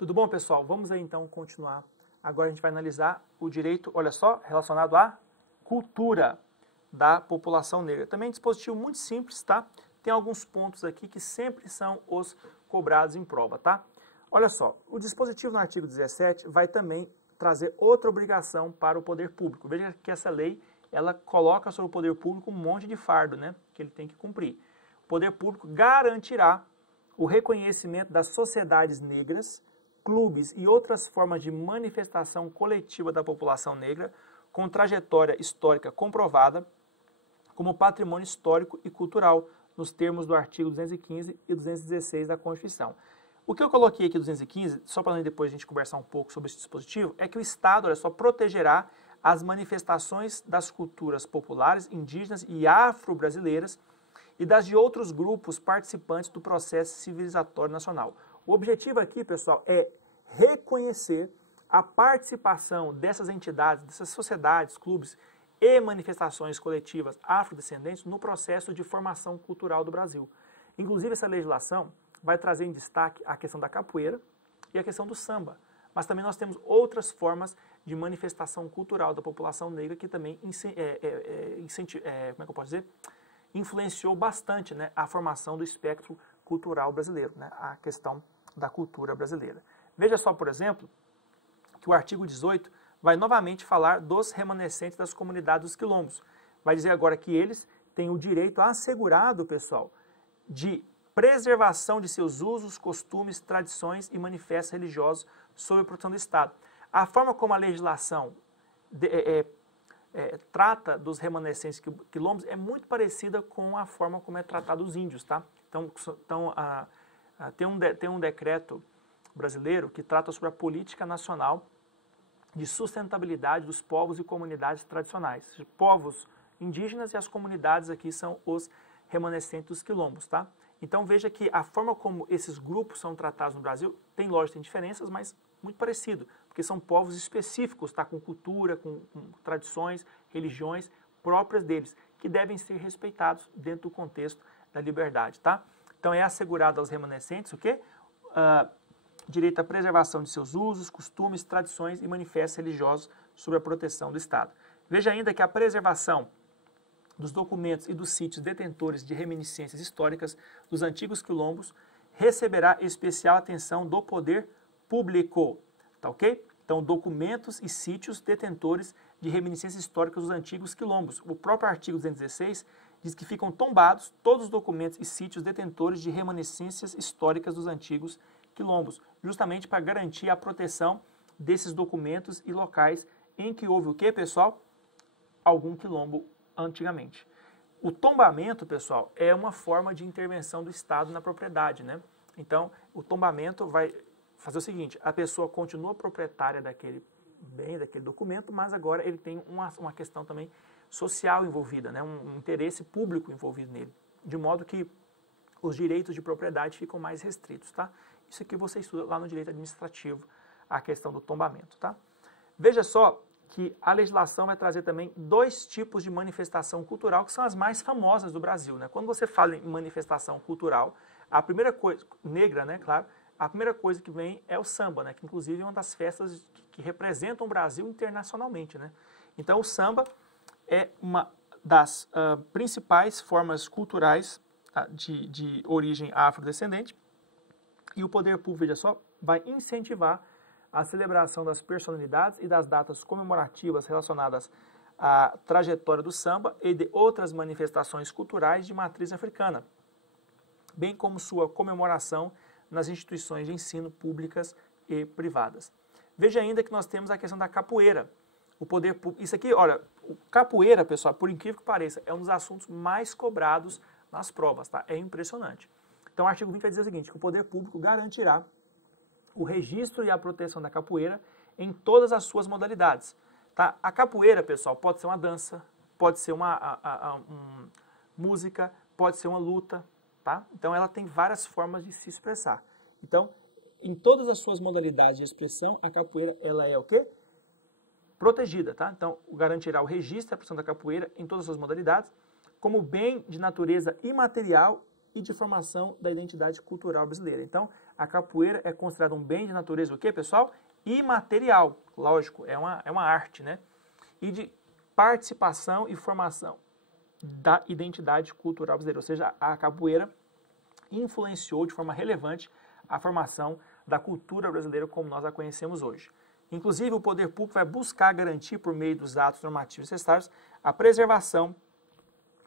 Tudo bom, pessoal? Vamos aí então continuar. Agora a gente vai analisar o direito, olha só, relacionado à cultura da população negra. Também é um dispositivo muito simples, tá? Tem alguns pontos aqui que sempre são os cobrados em prova, tá? Olha só, o dispositivo no artigo 17 vai também trazer outra obrigação para o poder público. Veja que essa lei, ela coloca sobre o poder público um monte de fardo, né? Que ele tem que cumprir. O poder público garantirá o reconhecimento das sociedades negras, clubes e outras formas de manifestação coletiva da população negra com trajetória histórica comprovada como patrimônio histórico e cultural, nos termos do artigo 215 e 216 da Constituição. O que eu coloquei aqui 215, só para depois a gente conversar um pouco sobre esse dispositivo, é que o Estado, olha só, protegerá as manifestações das culturas populares, indígenas e afro-brasileiras e das de outros grupos participantes do processo civilizatório nacional. O objetivo aqui, pessoal, é reconhecer a participação dessas entidades, dessas sociedades, clubes e manifestações coletivas afrodescendentes no processo de formação cultural do Brasil. Inclusive, essa legislação vai trazer em destaque a questão da capoeira e a questão do samba. Mas também nós temos outras formas de manifestação cultural da população negra que também influenciou bastante, né, a formação do espectro cultural brasileiro, né, a questão da cultura brasileira. Veja só, por exemplo, que o artigo 18 vai novamente falar dos remanescentes das comunidades dos quilombos. Vai dizer agora que eles têm o direito assegurado, pessoal, de preservação de seus usos, costumes, tradições e manifestos religiosos sob a proteção do Estado. A forma como a legislação trata dos remanescentes quilombos é muito parecida com a forma como é tratado os índios, tá? Então tem um decreto brasileiro que trata sobre a política nacional de sustentabilidade dos povos e comunidades tradicionais. Povos indígenas e as comunidades aqui são os remanescentes dos quilombos, tá? Então veja que a forma como esses grupos são tratados no Brasil tem, lógico, tem diferenças, mas muito parecido, porque são povos específicos, tá? Com cultura, com tradições, religiões próprias deles, que devem ser respeitados dentro do contexto da liberdade, tá? Então é assegurado aos remanescentes o quê? Direito à preservação de seus usos, costumes, tradições e manifestos religiosos sob a proteção do Estado. Veja ainda que a preservação dos documentos e dos sítios detentores de reminiscências históricas dos antigos quilombos receberá especial atenção do poder público, tá ok? Então, documentos e sítios detentores de reminiscências históricas dos antigos quilombos. O próprio artigo 216 diz que ficam tombados todos os documentos e sítios detentores de reminiscências históricas dos antigos quilombos, justamente para garantir a proteção desses documentos e locais em que houve o quê, pessoal? Algum quilombo antigamente. O tombamento, pessoal, é uma forma de intervenção do Estado na propriedade, né? Então, o tombamento vai fazer o seguinte, a pessoa continua proprietária daquele bem, daquele documento, mas agora ele tem uma questão também social envolvida, né? Um interesse público envolvido nele, de modo que os direitos de propriedade ficam mais restritos, tá? Isso aqui você estuda lá no direito administrativo, a questão do tombamento, tá? Veja só que a legislação vai trazer também dois tipos de manifestação cultural que são as mais famosas do Brasil, né? Quando você fala em manifestação cultural, a primeira coisa, negra, né, claro, a primeira coisa que vem é o samba, né? Que inclusive é uma das festas que representam o Brasil internacionalmente, né? Então o samba é uma das principais formas culturais de origem afrodescendente. E o poder público, veja só, vai incentivar a celebração das personalidades e das datas comemorativas relacionadas à trajetória do samba e de outras manifestações culturais de matriz africana, bem como sua comemoração nas instituições de ensino públicas e privadas. Veja ainda que nós temos a questão da capoeira. O poder público, isso aqui, olha, capoeira, pessoal, por incrível que pareça, é um dos assuntos mais cobrados nas provas, tá? É impressionante. Então, o artigo 20 vai dizer o seguinte, que o poder público garantirá o registro e a proteção da capoeira em todas as suas modalidades. Tá? A capoeira, pessoal, pode ser uma dança, pode ser uma música, pode ser uma luta. Tá? Então, ela tem várias formas de se expressar. Então, em todas as suas modalidades de expressão, a capoeira ela é o quê? Protegida. Tá? Então, garantirá o registro e a proteção da capoeira em todas as suas modalidades, como bem de natureza imaterial e de formação da identidade cultural brasileira. Então, a capoeira é considerada um bem de natureza, o quê, pessoal? Imaterial, lógico, é uma arte, né? E de participação e formação da identidade cultural brasileira, ou seja, a capoeira influenciou de forma relevante a formação da cultura brasileira como nós a conhecemos hoje. Inclusive, o poder público vai buscar garantir, por meio dos atos normativos necessários, a preservação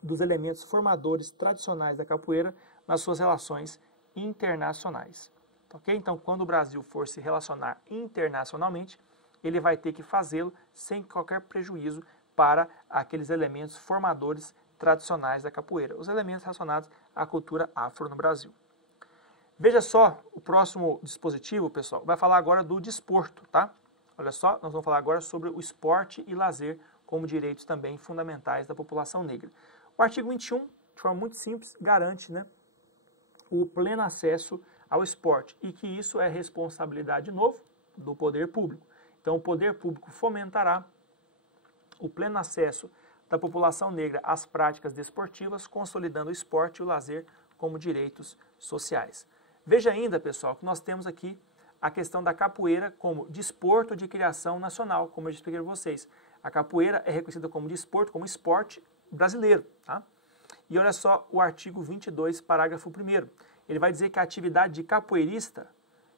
dos elementos formadores tradicionais da capoeira nas suas relações internacionais. Ok? Então, quando o Brasil for se relacionar internacionalmente, ele vai ter que fazê-lo sem qualquer prejuízo para aqueles elementos formadores tradicionais da capoeira, os elementos relacionados à cultura afro no Brasil. Veja só, o próximo dispositivo, pessoal, vai falar agora do desporto, tá? Olha só, nós vamos falar agora sobre o esporte e lazer como direitos também fundamentais da população negra. O artigo 21, de forma muito simples, garante, né, o pleno acesso ao esporte e que isso é responsabilidade, de novo, do poder público. Então, o poder público fomentará o pleno acesso da população negra às práticas desportivas, consolidando o esporte e o lazer como direitos sociais. Veja ainda, pessoal, que nós temos aqui a questão da capoeira como desporto de criação nacional, como eu já expliquei para vocês. A capoeira é reconhecida como desporto, como esporte brasileiro. Tá? E olha só o artigo 22, parágrafo 1º. Ele vai dizer que a atividade de capoeirista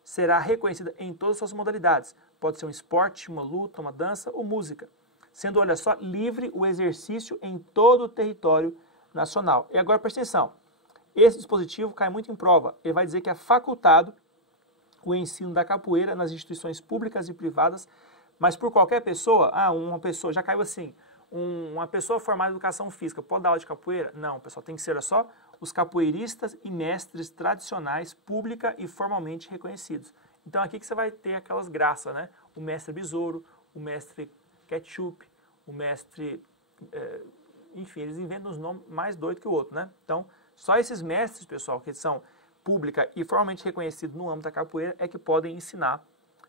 será reconhecida em todas as suas modalidades. Pode ser um esporte, uma luta, uma dança ou música. Sendo, olha só, livre o exercício em todo o território nacional. E agora, presta atenção. Esse dispositivo cai muito em prova. Ele vai dizer que é facultado o ensino da capoeira nas instituições públicas e privadas, mas por qualquer pessoa, uma pessoa, já caiu assim, uma pessoa formada em educação física pode dar aula de capoeira? Não, pessoal, tem que ser só os capoeiristas e mestres tradicionais, pública e formalmente reconhecidos. Então aqui que você vai ter aquelas graças, né? O mestre besouro, o mestre ketchup, o mestre, enfim, eles inventam os nomes mais doidos que o outro, né? Então, só esses mestres, pessoal, que são pública e formalmente reconhecidos no âmbito da capoeira, é que podem ensinar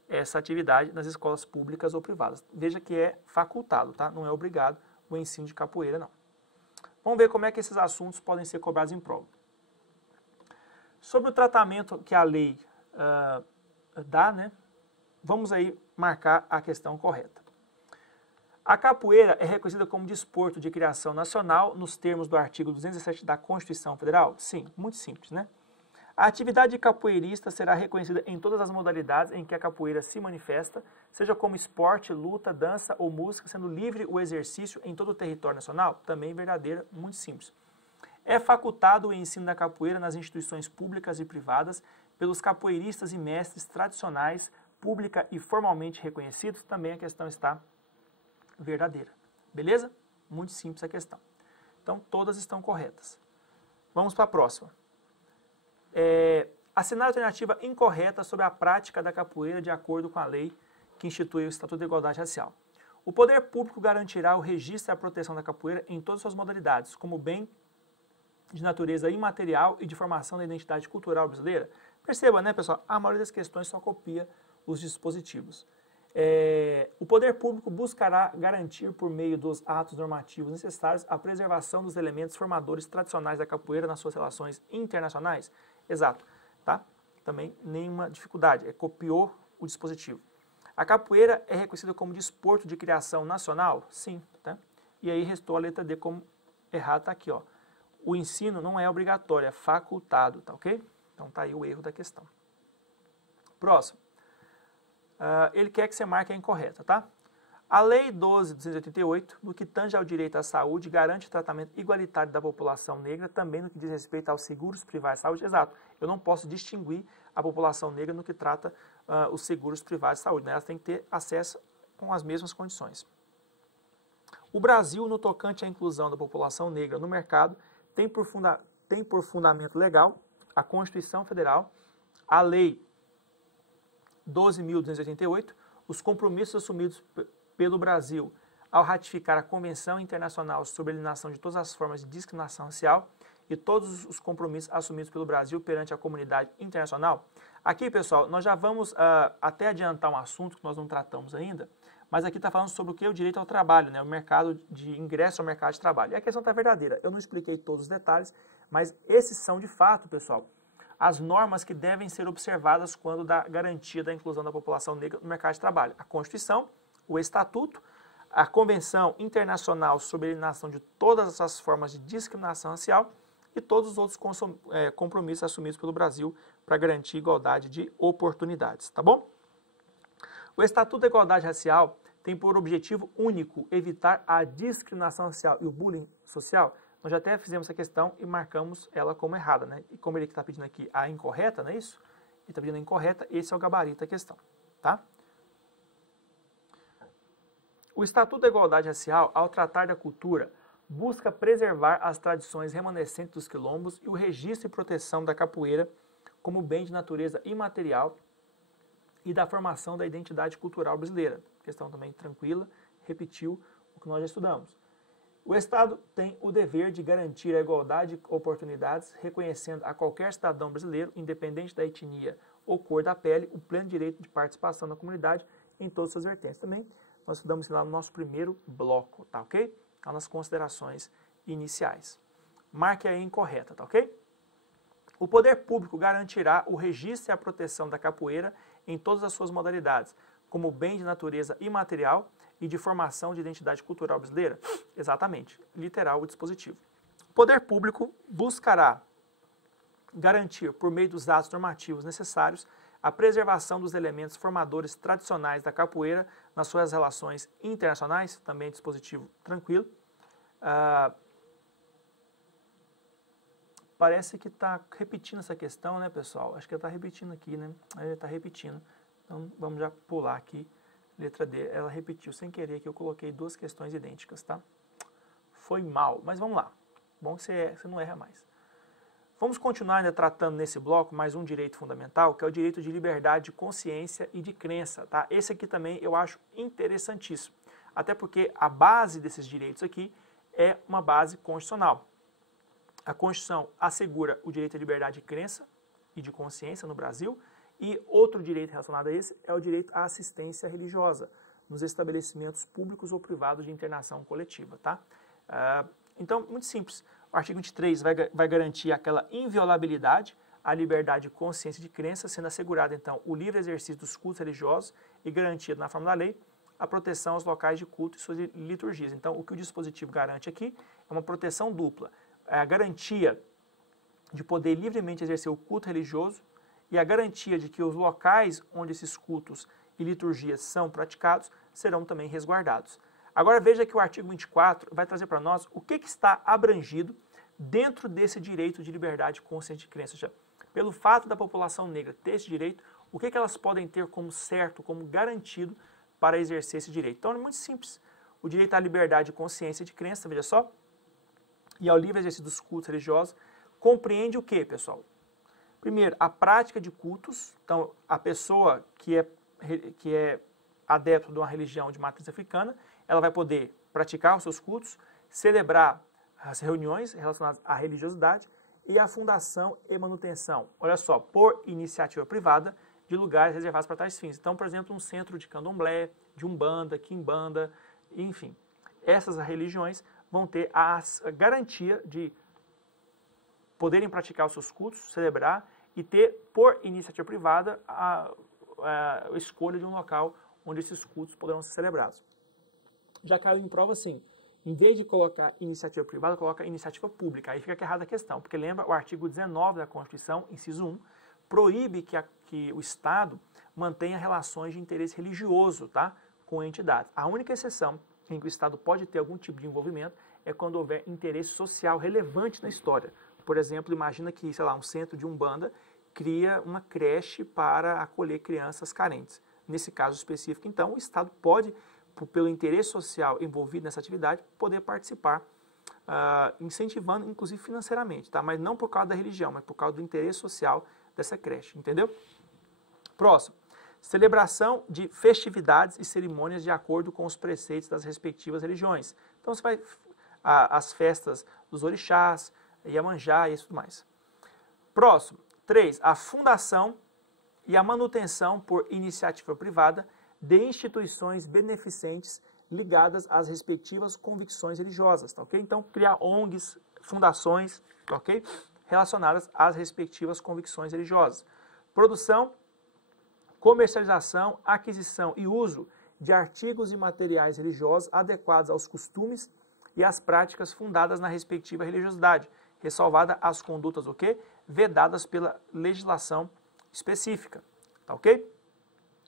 essa atividade nas escolas públicas ou privadas. Veja que é facultado, tá? Não é obrigado o ensino de capoeira, não. Vamos ver como é que esses assuntos podem ser cobrados em prova. Sobre o tratamento que a lei dá, né? Vamos aí marcar a questão correta. A capoeira é reconhecida como desporto de criação nacional nos termos do artigo 207 da Constituição Federal? Sim, muito simples, né? A atividade de capoeirista será reconhecida em todas as modalidades em que a capoeira se manifesta, seja como esporte, luta, dança ou música, sendo livre o exercício em todo o território nacional? Também verdadeira, muito simples. É facultado o ensino da capoeira nas instituições públicas e privadas pelos capoeiristas e mestres tradicionais, pública e formalmente reconhecidos? Também a questão está verdadeira. Beleza? Muito simples a questão. Então, todas estão corretas. Vamos para a próxima. Assinar a alternativa incorreta sobre a prática da capoeira de acordo com a lei que institui o Estatuto da Igualdade Racial. O poder público garantirá o registro e a proteção da capoeira em todas as suas modalidades, como bem de natureza imaterial e de formação da identidade cultural brasileira. Perceba, né, pessoal? A maioria das questões só copia os dispositivos. O poder público buscará garantir, por meio dos atos normativos necessários, a preservação dos elementos formadores tradicionais da capoeira nas suas relações internacionais? Exato, tá? Também nenhuma dificuldade, copiou o dispositivo. A capoeira é reconhecida como desporto de criação nacional? Sim, tá? E aí restou a letra D como errado, tá aqui, ó. O ensino não é obrigatório, é facultado, tá ok? Então tá aí o erro da questão. Próximo. Ele quer que você marque a incorreta, tá? A Lei 12.288, no que tange ao direito à saúde, garante o tratamento igualitário da população negra, também no que diz respeito aos seguros privados de saúde. Exato, eu não posso distinguir a população negra no que trata os seguros privados de saúde, né? Elas têm que ter acesso com as mesmas condições. O Brasil, no tocante à inclusão da população negra no mercado, tem por fundamento legal a Constituição Federal, a Lei 12.288, os compromissos assumidos pelo Brasil ao ratificar a Convenção Internacional sobre a Eliminação de Todas as Formas de Discriminação Racial e todos os compromissos assumidos pelo Brasil perante a comunidade internacional. Aqui, pessoal, nós já vamos até adiantar um assunto que nós não tratamos ainda, mas aqui está falando sobre o que? O direito ao trabalho, né? O mercado de ingresso ao mercado de trabalho. E a questão está verdadeira. Eu não expliquei todos os detalhes, mas esses são, de fato, pessoal, as normas que devem ser observadas quando dá garantia da inclusão da população negra no mercado de trabalho. A Constituição, o Estatuto, a Convenção Internacional sobre a Eliminação de todas as formas de discriminação racial e todos os outros compromissos assumidos pelo Brasil para garantir igualdade de oportunidades, tá bom? O Estatuto da Igualdade Racial tem por objetivo único evitar a discriminação racial e o bullying social. Nós já até fizemos essa questão e marcamos ela como errada, né? E como ele está pedindo aqui a incorreta, não é isso? Ele está pedindo a incorreta, esse é o gabarito da questão, tá? O Estatuto da Igualdade Racial, ao tratar da cultura, busca preservar as tradições remanescentes dos quilombos e o registro e proteção da capoeira como bem de natureza imaterial e da formação da identidade cultural brasileira. Questão também tranquila, repetiu o que nós já estudamos. O Estado tem o dever de garantir a igualdade de oportunidades, reconhecendo a qualquer cidadão brasileiro, independente da etnia ou cor da pele, o pleno direito de participação na comunidade em todas as suas vertentes. Também nós estudamos isso lá no nosso primeiro bloco, tá ok? Então, nas considerações iniciais. Marque aí incorreta, tá ok? O poder público garantirá o registro e a proteção da capoeira em todas as suas modalidades, como bem de natureza imaterial e de formação de identidade cultural brasileira? Exatamente, literal o dispositivo. O poder público buscará garantir, por meio dos atos normativos necessários, a preservação dos elementos formadores tradicionais da capoeira nas suas relações internacionais, também dispositivo tranquilo. Parece que está repetindo essa questão, né, pessoal? Acho que está repetindo aqui, né? Ele está repetindo. Então, vamos já pular aqui. Letra D, ela repetiu sem querer que eu coloquei duas questões idênticas, tá? Foi mal, mas vamos lá. Bom que você não erra mais. Vamos continuar ainda tratando nesse bloco mais um direito fundamental, que é o direito de liberdade de consciência e de crença, tá? Esse aqui também eu acho interessantíssimo, até porque a base desses direitos aqui é uma base constitucional. A Constituição assegura o direito à liberdade de crença e de consciência no Brasil, e outro direito relacionado a esse é o direito à assistência religiosa nos estabelecimentos públicos ou privados de internação coletiva, tá? Então, muito simples. O artigo 23 vai garantir aquela inviolabilidade, a liberdade de consciência e de crença, sendo assegurado, então, o livre exercício dos cultos religiosos e garantido na forma da lei a proteção aos locais de culto e suas liturgias. Então, o que o dispositivo garante aqui é uma proteção dupla. É a garantia de poder livremente exercer o culto religioso e a garantia de que os locais onde esses cultos e liturgias são praticados serão também resguardados. Agora veja que o artigo 24 vai trazer para nós o que está abrangido dentro desse direito de liberdade de consciência e de crença. Ou seja, pelo fato da população negra ter esse direito, o que elas podem ter como certo, como garantido para exercer esse direito. Então é muito simples. O direito à liberdade de consciência e de crença, veja só, e ao livre exercício dos cultos religiosos, compreende o que, pessoal? Primeiro, a prática de cultos. Então, a pessoa que é adepto de uma religião de matriz africana, ela vai poder praticar os seus cultos, celebrar as reuniões relacionadas à religiosidade e a fundação e manutenção, olha só, por iniciativa privada, de lugares reservados para tais fins. Então, por exemplo, um centro de candomblé, de umbanda, quimbanda, enfim. Essas religiões vão ter a garantia de poderem praticar os seus cultos, celebrar e ter, por iniciativa privada, a escolha de um local onde esses cultos poderão ser celebrados. Já caiu em prova assim, em vez de colocar iniciativa privada, coloca iniciativa pública. Aí fica errada a questão, porque lembra, o artigo 19 da Constituição, inciso 1, proíbe que o Estado mantenha relações de interesse religioso, tá, com entidades. A única exceção em que o Estado pode ter algum tipo de envolvimento é quando houver interesse social relevante na história. Por exemplo, imagina que, sei lá, um centro de umbanda cria uma creche para acolher crianças carentes. Nesse caso específico, então, o Estado pode, pelo interesse social envolvido nessa atividade, poder participar, incentivando, inclusive financeiramente, tá? Mas não por causa da religião, mas por causa do interesse social dessa creche, entendeu? Próximo. Celebração de festividades e cerimônias de acordo com os preceitos das respectivas religiões. Então, você vai as festas dos orixás, Iemanjá e tudo mais. Próximo. 3. A fundação e a manutenção por iniciativa privada de instituições beneficentes ligadas às respectivas convicções religiosas, tá ok? Então, criar ONGs, fundações, tá ok? Relacionadas às respectivas convicções religiosas. Produção, comercialização, aquisição e uso de artigos e materiais religiosos adequados aos costumes e às práticas fundadas na respectiva religiosidade, ressalvada as condutas o quê? Vedadas pela legislação específica, tá ok?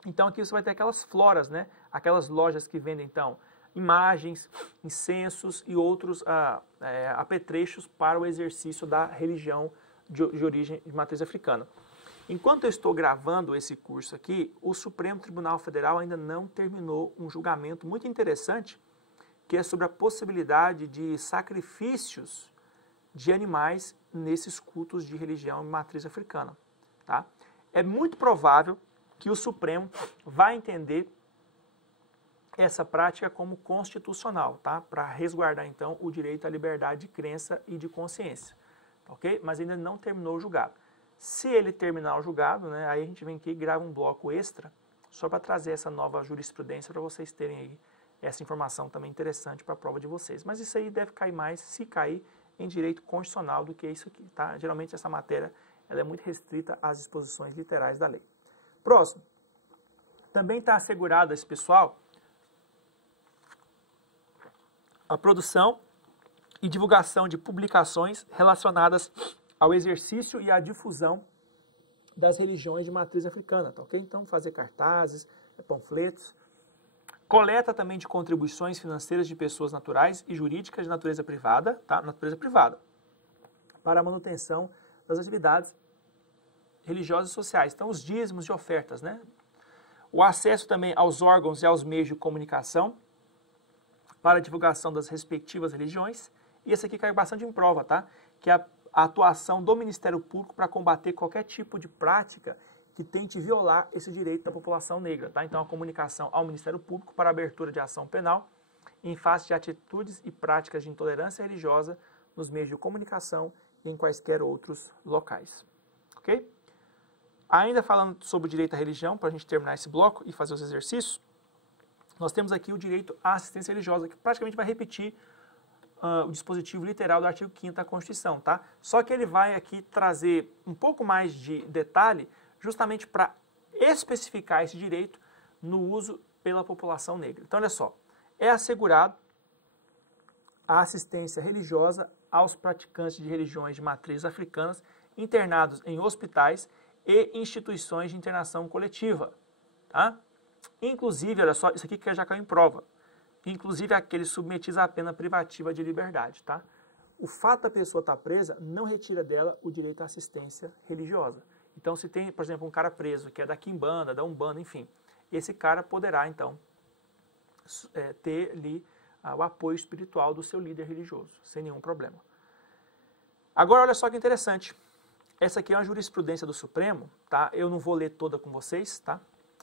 Então aqui você vai ter aquelas floras, né? Aquelas lojas que vendem então imagens, incensos e outros apetrechos para o exercício da religião de origem de matriz africana. Enquanto eu estou gravando esse curso aqui, o Supremo Tribunal Federal ainda não terminou um julgamento muito interessante, que é sobre a possibilidade de sacrifícios de animais nesses cultos de religião de matriz africana. Tá? É muito provável que o Supremo vai entender essa prática como constitucional, tá? Para resguardar, então, o direito à liberdade de crença e de consciência. Ok? Mas ainda não terminou o julgado. Se ele terminar o julgado, né, aí a gente vem aqui e grava um bloco extra só para trazer essa nova jurisprudência para vocês terem aí essa informação também interessante para a prova de vocês. Mas isso aí deve cair mais, se cair, em direito constitucional do que isso aqui. Tá? Geralmente essa matéria ela é muito restrita às disposições literais da lei. Próximo. Também está assegurado a esse pessoal a produção e divulgação de publicações relacionadas ao exercício e à difusão das religiões de matriz africana, tá ok? Então, fazer cartazes, panfletos, coleta também de contribuições financeiras de pessoas naturais e jurídicas de natureza privada, tá? Natureza privada, para a manutenção das atividades religiosas e sociais. Então, os dízimos e ofertas, né? O acesso também aos órgãos e aos meios de comunicação para a divulgação das respectivas religiões. E esse aqui cai bastante em prova, tá? Que é a atuação do Ministério Público para combater qualquer tipo de prática que tente violar esse direito da população negra, tá? Então, a comunicação ao Ministério Público para abertura de ação penal em face de atitudes e práticas de intolerância religiosa nos meios de comunicação e em quaisquer outros locais, ok? Ainda falando sobre o direito à religião, para a gente terminar esse bloco e fazer os exercícios, nós temos aqui o direito à assistência religiosa, que praticamente vai repetir o dispositivo literal do artigo 5º da Constituição, tá? Só que ele vai aqui trazer um pouco mais de detalhe, justamente para especificar esse direito no uso pela população negra. Então, olha só, é assegurado a assistência religiosa aos praticantes de religiões de matriz africanas internados em hospitais e instituições de internação coletiva, tá? Inclusive, olha só, isso aqui que já caiu em prova, inclusive aqueles submetidos à pena privativa de liberdade, tá? O fato da pessoa estar presa não retira dela o direito à assistência religiosa. Então, se tem, por exemplo, um cara preso que é da Quimbanda, da Umbanda, enfim, esse cara poderá, então, ter ali o apoio espiritual do seu líder religioso, sem nenhum problema. Agora, olha só que interessante. Essa aqui é uma jurisprudência do Supremo, tá? Eu não vou ler toda com vocês, tá?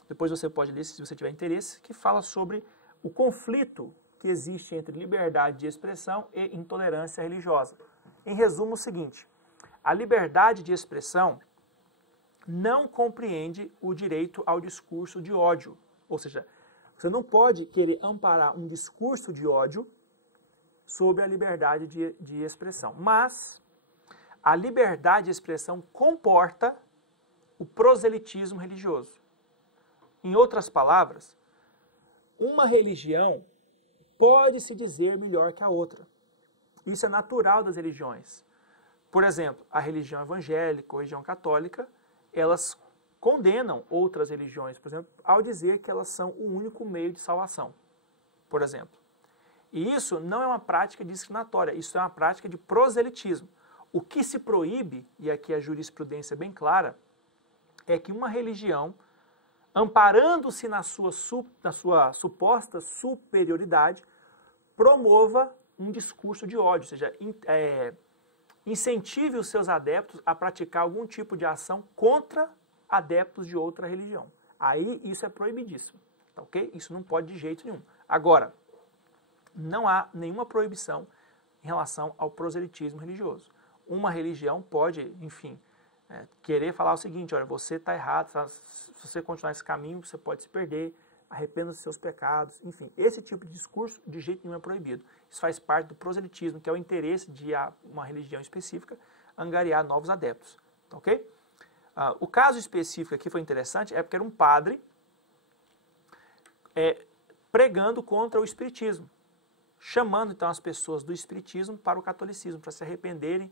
Depois você pode ler se você tiver interesse, que fala sobre o conflito que existe entre liberdade de expressão e intolerância religiosa. Em resumo, o seguinte: a liberdade de expressão não compreende o direito ao discurso de ódio. Ou seja, você não pode querer amparar um discurso de ódio sobre a liberdade de expressão. Mas a liberdade de expressão comporta o proselitismo religioso. Em outras palavras, uma religião pode se dizer melhor que a outra. Isso é natural das religiões. Por exemplo, a religião evangélica ou a religião católica, elas condenam outras religiões, por exemplo, ao dizer que elas são o único meio de salvação, por exemplo. E isso não é uma prática discriminatória, isso é uma prática de proselitismo. O que se proíbe, e aqui a jurisprudência é bem clara, é que uma religião, amparando-se na sua suposta superioridade, promova um discurso de ódio, ou seja, incentive os seus adeptos a praticar algum tipo de ação contra adeptos de outra religião. Aí isso é proibidíssimo, tá ok? Isso não pode de jeito nenhum. Agora, não há nenhuma proibição em relação ao proselitismo religioso. Uma religião pode, enfim, querer falar o seguinte: olha, você está errado, se você continuar esse caminho, você pode se perder, arrependa dos seus pecados, enfim, esse tipo de discurso de jeito nenhum é proibido. Isso faz parte do proselitismo, que é o interesse de uma religião específica angariar novos adeptos, ok? O caso específico aqui foi interessante, é porque era um padre pregando contra o espiritismo, chamando então as pessoas do espiritismo para o catolicismo, para se arrependerem,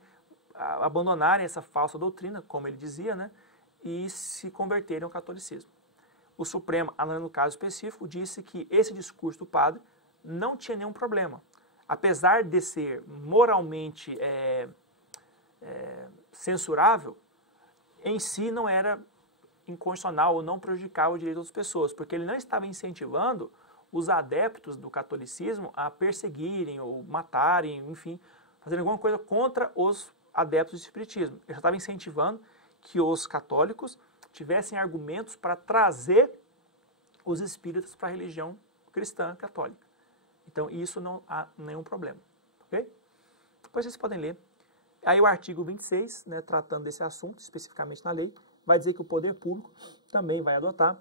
abandonarem essa falsa doutrina, como ele dizia, né, e se converterem ao catolicismo. O Supremo, analisando o caso específico, disse que esse discurso do padre não tinha nenhum problema. Apesar de ser moralmente censurável, em si não era inconstitucional ou não prejudicava o direito das pessoas, porque ele não estava incentivando os adeptos do catolicismo a perseguirem ou matarem, enfim, fazerem alguma coisa contra os adeptos do espiritismo. Ele só estava incentivando que os católicos tivessem argumentos para trazer os espíritas para a religião cristã católica. Então, isso não há nenhum problema. Ok? Depois vocês podem ler. Aí o artigo 26, né, tratando desse assunto, especificamente na lei, vai dizer que o poder público também vai adotar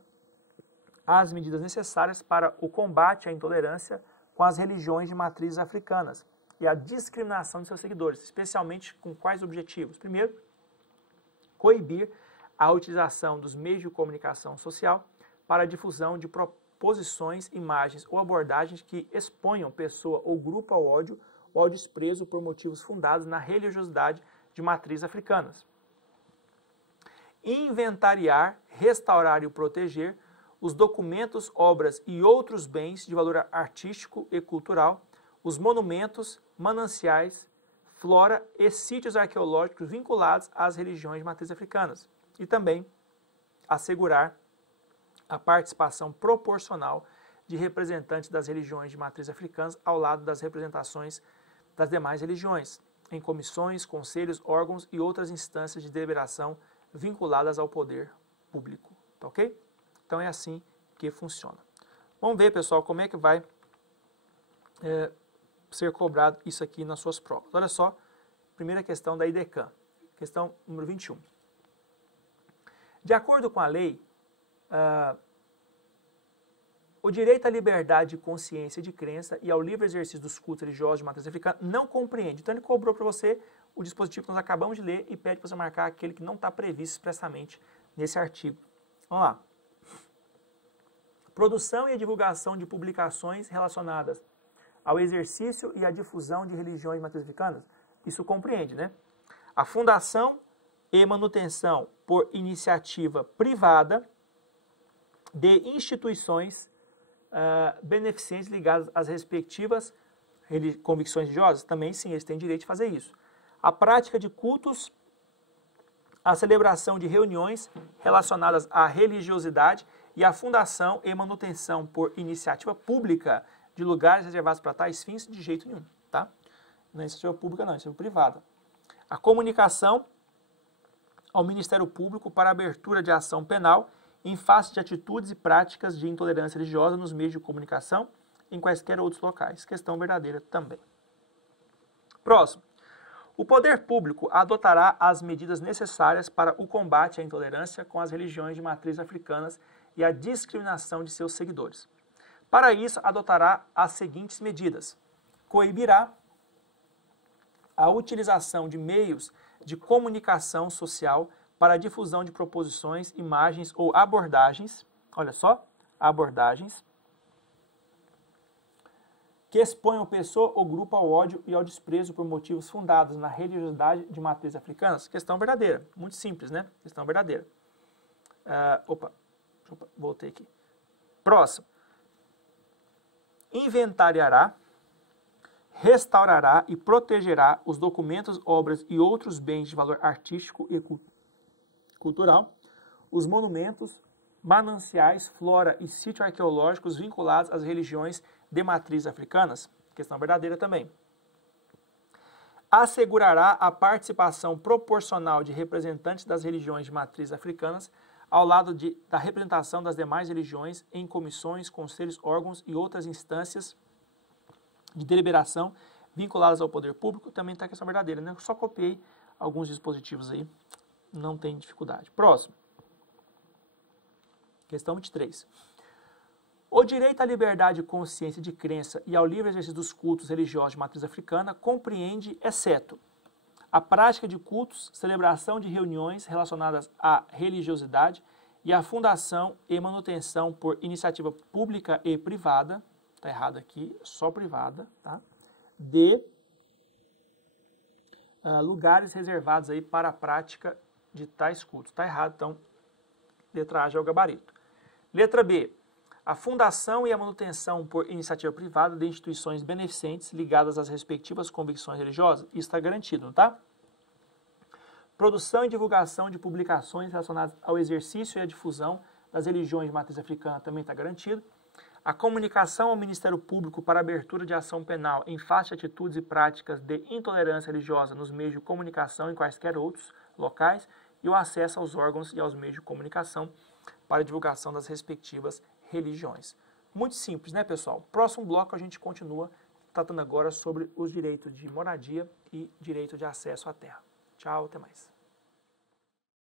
as medidas necessárias para o combate à intolerância com as religiões de matrizes africanas e a discriminação de seus seguidores, especialmente com quais objetivos? Primeiro, coibir a utilização dos meios de comunicação social para a difusão de proposições, imagens ou abordagens que exponham pessoa ou grupo ao ódio ou ao desprezo por motivos fundados na religiosidade de matrizes africanas. Inventariar, restaurar e proteger os documentos, obras e outros bens de valor artístico e cultural, os monumentos, mananciais, flora e sítios arqueológicos vinculados às religiões de matrizes africanas. E também assegurar a participação proporcional de representantes das religiões de matrizes africanas ao lado das representações das demais religiões, em comissões, conselhos, órgãos e outras instâncias de deliberação vinculadas ao poder público. Tá ok? Então é assim que funciona. Vamos ver, pessoal, como é que vai ser cobrado isso aqui nas suas provas. Olha só, primeira questão da IDECAM, questão número 21. De acordo com a lei, o direito à liberdade de consciência e de crença e ao livre exercício dos cultos religiosos de matriz africana não compreende. Então ele cobrou para você o dispositivo que nós acabamos de ler e pede para você marcar aquele que não está previsto expressamente nesse artigo. Vamos lá. Produção e divulgação de publicações relacionadas ao exercício e à difusão de religiões matrizes africanas. Isso compreende, né? A fundação e manutenção por iniciativa privada de instituições beneficentes ligadas às respectivas convicções religiosas, também sim, eles têm direito de fazer isso. A prática de cultos, a celebração de reuniões relacionadas à religiosidade e a fundação e manutenção por iniciativa pública de lugares reservados para tais fins, de jeito nenhum, tá? Não é iniciativa pública, não, é iniciativa privada. A comunicação ao Ministério Público para abertura de ação penal em face de atitudes e práticas de intolerância religiosa nos meios de comunicação em quaisquer outros locais. Questão verdadeira também. Próximo. O poder público adotará as medidas necessárias para o combate à intolerância com as religiões de matriz africanas e a discriminação de seus seguidores. Para isso, adotará as seguintes medidas. Coibirá a utilização de meios de comunicação social para a difusão de proposições, imagens ou abordagens, olha só, abordagens, que exponham pessoa ou grupo ao ódio e ao desprezo por motivos fundados na religiosidade de matriz africanas. Questão verdadeira, muito simples, né? Questão verdadeira. Voltei aqui. Próximo. Inventariará, restaurará e protegerá os documentos, obras e outros bens de valor artístico e cultural, os monumentos, mananciais, flora e sítios arqueológicos vinculados às religiões de matriz africanas. Questão verdadeira também. Assegurará a participação proporcional de representantes das religiões de matriz africanas ao lado da representação das demais religiões em comissões, conselhos, órgãos e outras instâncias de deliberação vinculadas ao poder público. Também está a questão verdadeira, né? Eu só copiei alguns dispositivos aí, não tem dificuldade. Próximo. Questão 23. O direito à liberdade de consciência e de crença e ao livre exercício dos cultos religiosos de matriz africana compreende, exceto a prática de cultos, celebração de reuniões relacionadas à religiosidade e a fundação e manutenção por iniciativa pública e privada, está errado aqui, só privada, tá? De lugares reservados aí para a prática de tais cultos. Está errado, então, letra A já é o gabarito. Letra B, a fundação e a manutenção por iniciativa privada de instituições beneficentes ligadas às respectivas convicções religiosas. Isso está garantido, não tá? Produção e divulgação de publicações relacionadas ao exercício e à difusão das religiões de matriz africana também está garantido. A comunicação ao Ministério Público para abertura de ação penal em face de atitudes e práticas de intolerância religiosa nos meios de comunicação e quaisquer outros locais e o acesso aos órgãos e aos meios de comunicação para a divulgação das respectivas religiões. Muito simples, né, pessoal? Próximo bloco a gente continua tratando agora sobre os direitos de moradia e direito de acesso à terra. Tchau, até mais.